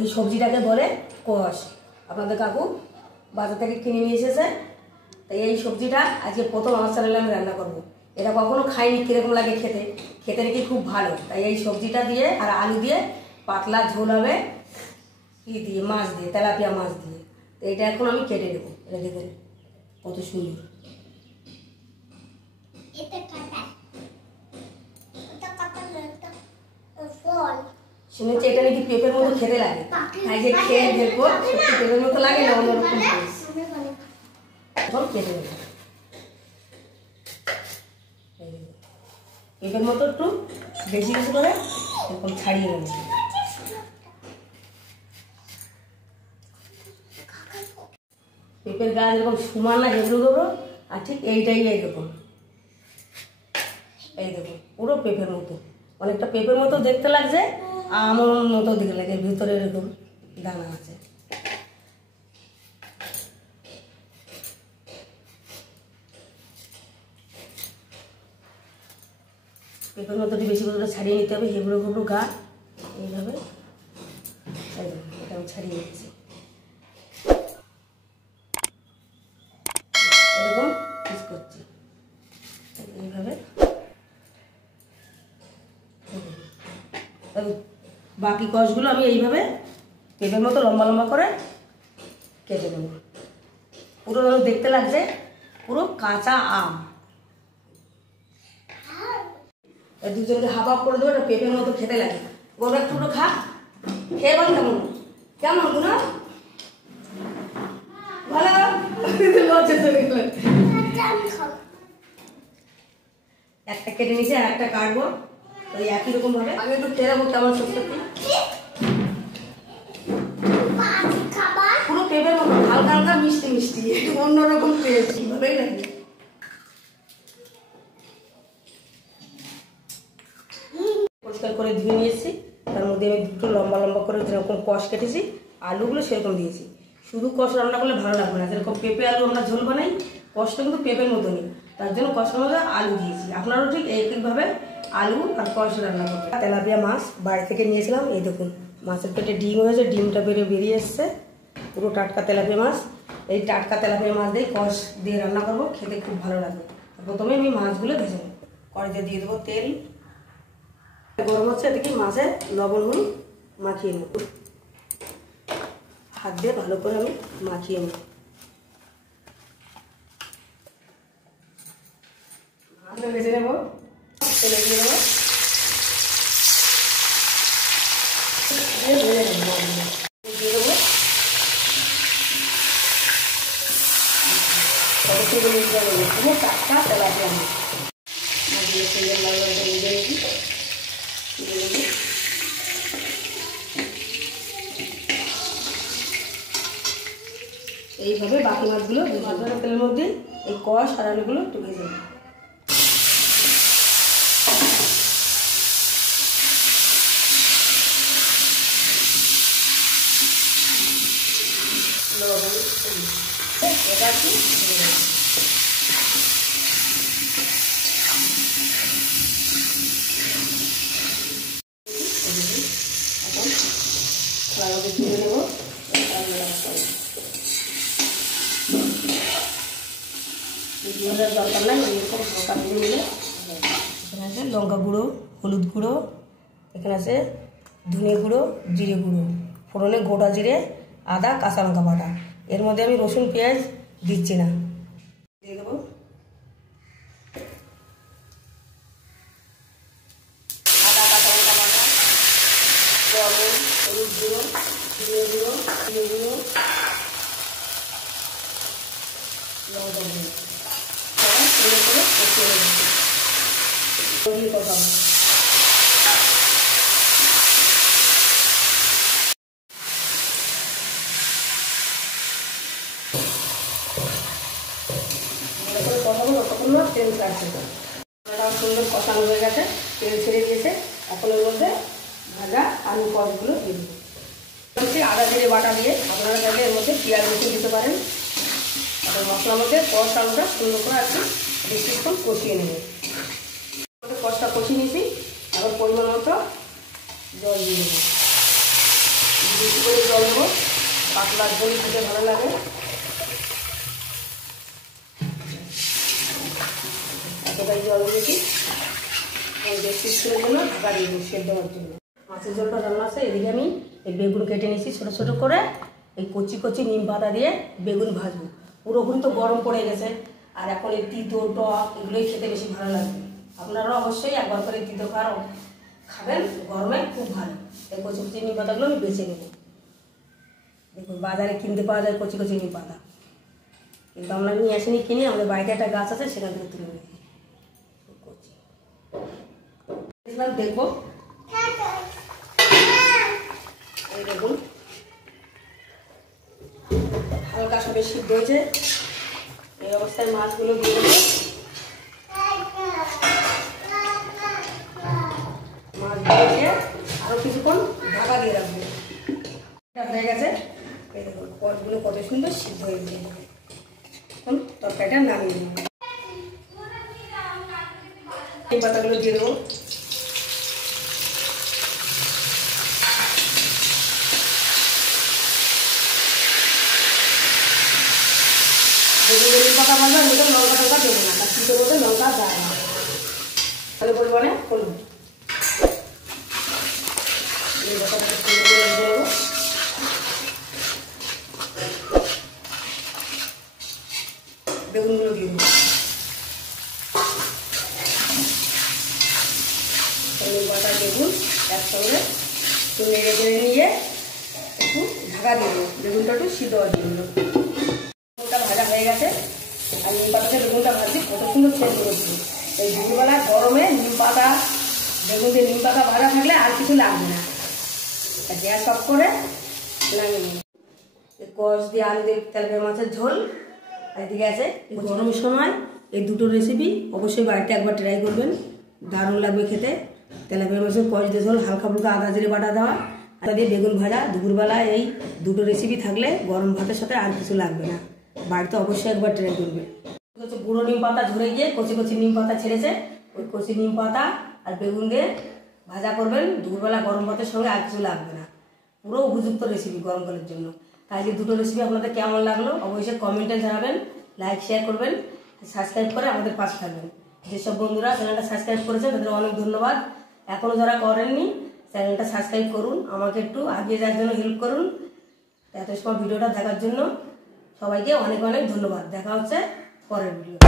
এই সবজিটাকে বলে কষ। আপনাদের কাকু বাজার থেকে কিনে নিয়ে এসেছে। তাই এই সবজিটা আজকে প্রথম আমার চ্যানেলে আমি রান্না করবো। এটা কখনো খাইনি, কীরকম লাগে খেতে, খেতে নাকি খুব ভালো। তাই এই সবজিটা দিয়ে আর আলু দিয়ে পাতলা ঝোল হবে, কি দিয়ে, মাছ দিয়ে, তেলাপিয়া মাছ দিয়ে। তো এটা এখন আমি কেটে নেবো। এটা দেখুন কত সুন্দর। শুনেছি এটা নাকি পেঁপের মতো খেতে লাগে। তাই যে খেয়ে দেখবো সত্যি পেঁপের মতো লাগে না অন্যরকম। এখন কেটে নেবো পেঁপের মতো একটু বেশি বেশি করে এরকম ছাড়িয়ে নেবো। পেঁপের গাছ এরকম সমান না হেবড়ো দেবো, আর ঠিক এইটাই এইরকম। এই দেখুন পুরো পেঁপের মতো, অনেকটা পেঁপের মতো দেখতে লাগছে, আমার মতো দেখতে লাগে। ভিতরে এরকম দানা আছে। পেঁপের মতো বেশি করে ছাড়িয়ে নিতে হবে, হেবড়ো হেবড়ো গা এইভাবে। এটা আমি ছাড়িয়ে নিচ্ছি এরকম পিস করছি এইভাবে। বাকি কষগুলো আমি এইভাবে পেঁপের মতো লম্বা লম্বা করে কেটে নেব। পুরো দেখতে লাগছে পুরো কাঁচা আম। দুজনকে হাফ হাফ করে দেবো, এটা পেঁপের মতো খেতে লাগে। ওরা একটু খা, খেয়ে বল কেমন কেমন গুনা ভালো। একটা কেটে নিয়েছি আর একটা কাটবো ওই একই রকম ভাবে। আমি একটু খেয়ে দেবো কেমন সত্যি। পুরো পেঁপের মতো হালকা হালকা মিষ্টি মিষ্টি, একটু অন্যরকম পেয়েছি, ভালোই লাগে। পরিষ্কার করে ধুয়ে নিয়েছি, তার মধ্যে আমি দুটো লম্বা লম্বা করে যেরকম কষ কেটেছি, আলুগুলো সেরকম দিয়েছি। শুধু কষ রান্না করলে ভালো লাগবে না, যেরকম পেঁপে আলু আমরা ঝোল বানাই, কষটা কিন্তু পেঁপের মতো নেই, তার জন্য কষার মধ্যে আলু দিয়েছি। আপনারাও ঠিক একইভাবে আলু আর কষ রান্না করবেন। তেলাপিয়া মাছ বাড়ি থেকে নিয়েছিলাম, এই দেখুন মাছের পেটে ডিম হয়েছে, ডিমটা বেরিয়ে এসছে, পুরো টাটকা তেলাপিয়া মাছ। এই টাটকা তেলাপিয়া মাছ দিয়ে কষ দিয়ে রান্না করবো, খেতে খুব ভালো লাগবে। প্রথমে আমি মাছগুলো ভেজে নেব, কড়াইতে দিয়ে দেবো তেল, গরম হচ্ছে, এদিকে মাছে লবণ হলুদ মাখিয়ে নেব। হাত দিয়ে ভালো করে আমি মাখিয়ে নেব। মাছটা ভেজে নেব, তেলে দিয়ে দেবো, দিয়ে দেবো পুরো টাটকা তেলাপিয়া মাছ। এইভাবে বাকি মাছগুলো তেলের মধ্যে এই কষ আর আলুগুলো একটু ভেজে নেব। দরকার নাই, এরকম হালকা ভেজে নিলে। এখানে আছে লঙ্কা গুঁড়ো, হলুদ গুঁড়ো, এখানে আছে ধনে গুঁড়ো, জিরে গুঁড়ো, ফোড়নে গোটা জিরে, আদা, কাঁচা লঙ্কা বাটা। এর মধ্যে আমি রসুন পেঁয়াজ দিচ্ছি না, দিয়ে দেবো আদা, কাঁচা লঙ্কা বাটা, লবণ, হলুদ গুঁড়ো, জিরে গুঁড়ো, জিরে গুঁড়ো, লঙ্কা গুঁড়ো, তেল ছাড়ছে, সুন্দর কষানো হয়ে গেছে, তেল ছেড়ে দিয়েছে। এখন এর মধ্যে ভাজা আলু কষগুলো দিয়ে দেবো। আদা জিরে বাটা দিয়ে আপনারা চাইলে এর মধ্যে পেঁয়াজ রসুন দিতে পারেন। আর মশলার মধ্যে কষ আলুটা সুন্দর করে একটু বেশিক্ষণ কষিয়ে নেবে। কষটা কষিয়ে নিয়েছি, আবার পরিমাণ মতো জল দিয়ে দেবো। বেশি করে জল দেবো, পাতলা ঝোল খেতে ভালো লাগে। এতটাই জল দিয়েছি, বেশি ছেড়ে জন্য ঢাকা দিয়ে দেবো সেদ্ধ হওয়ার জন্য। মাছের ঝোলটা রান্না আছে। এদিকে আমি এই বেগুন কেটে নিয়েছি ছোটো ছোটো করে, এই কচি কচি নিম পাতা দিয়ে বেগুন ভাজবো। পুরোপুরি তো গরম পড়ে গেছে, আর এখন এই তিতো টক এগুলোই খেতে বেশি ভালো লাগবে। আপনারাও অবশ্যই একবার করে তিতো খাবেন, গরমে খুব ভালো। এই কচি কচি নিম পাতাগুলো আমি বেছে নেব। দেখুন বাজারে কিনতে পাওয়া যায় কচি কচি নিম পাতা, কিন্তু আমরা নিয়ে আসিনি কিনে, আমাদের বাড়িতে একটা গাছ আছে সেখান থেকে তুলে নিই। দেখবো এই দেখুন হালকা সবে সিদ্ধ হয়েছে। এই অবস্থায় মাছগুলো দিয়ে দেবো। মাছগুলো দিয়ে আরো কিছুক্ষণ ঢাকা দিয়ে রাখবো। হয়ে গেছে, এই দেখুন কচগুলো কত সুন্দর সিদ্ধ হয়ে গেছে। এখন তরকারিটা নামিয়ে নেব। এই পাতাগুলো দিয়ে দেবো। বেগুন পাতা ভাজা মধ্যে লঙ্কা টঙ্কা দেবো না, তার শীতের মধ্যে লঙ্কা দেয় না, তাহলে পরিমাণে করবো। এই পাতাটাকে সুন্দর করে ভেজে নেবো। বেগুনগুলো দিয়ে দেবো। নিম পাতা বেগুন একসঙ্গে একটু নেড়ে চেড়ে নিয়ে একটু ঢাকা দিয়ে দেবো, বেগুনটা একটু সিদ্ধ হওয়ার জন্য। ভাজা হয়ে গেছে, আর নিম পাতাতে বেগুনটা ভাজছি কত সুন্দর সেদ্ধ হচ্ছে। এই দুপুরবেলা গরমে নিম পাতা বেগুন দিয়ে নিম পাতা ভাজা থাকলে আর কিছু লাগবে না। গ্যাস অফ করে নামিয়ে নিই। কষ দিয়ে আলু দিয়ে তেলাপিয়া মাছের ঝোল। এদিকে আছে গরমের সময় এই দুটো রেসিপি অবশ্যই বাড়িতে একবার ট্রাই করবেন, দারুণ লাগবে খেতে। তেলাপিয়া মাছের কষ দিয়ে ঝোল, হালকা ফুলকা আদা জিরে বাটা দেওয়া, আর দিয়ে বেগুন ভাজা। দুপুরবেলা এই দুটো রেসিপি থাকলে গরম ভাতের সাথে আর কিছু লাগবে না। বাড়িতে অবশ্যই একবার ট্রাই করবে। বুড়ো নিম পাতা ঝরে গিয়ে কচি কচি নিম পাতা ছেড়েছে, ওই কচি নিম পাতা আর বেগুন দিয়ে ভাজা করবেন। দুপুরবেলা গরম ভাতের সঙ্গে আর কিছু লাগবে না, পুরো উপযুক্ত রেসিপি গরমকালের জন্য। তাই দুটো রেসিপি আপনাদের কেমন লাগলো অবশ্যই কমেন্টে জানাবেন, লাইক শেয়ার করবেন, সাবস্ক্রাইব করে আমাদের পাশে থাকবেন। যেসব বন্ধুরা চ্যানেলটা সাবস্ক্রাইব করেছে তাদের অনেক ধন্যবাদ। এখনও যারা করেননি চ্যানেলটা সাবস্ক্রাইব করুন, আমাকে একটু এগিয়ে যাওয়ার জন্য হেল্প করুন। এত সময় ভিডিওটা দেখার জন্য সবাইকে অনেক অনেক ধন্যবাদ। দেখা হচ্ছে পরের ভিডিও।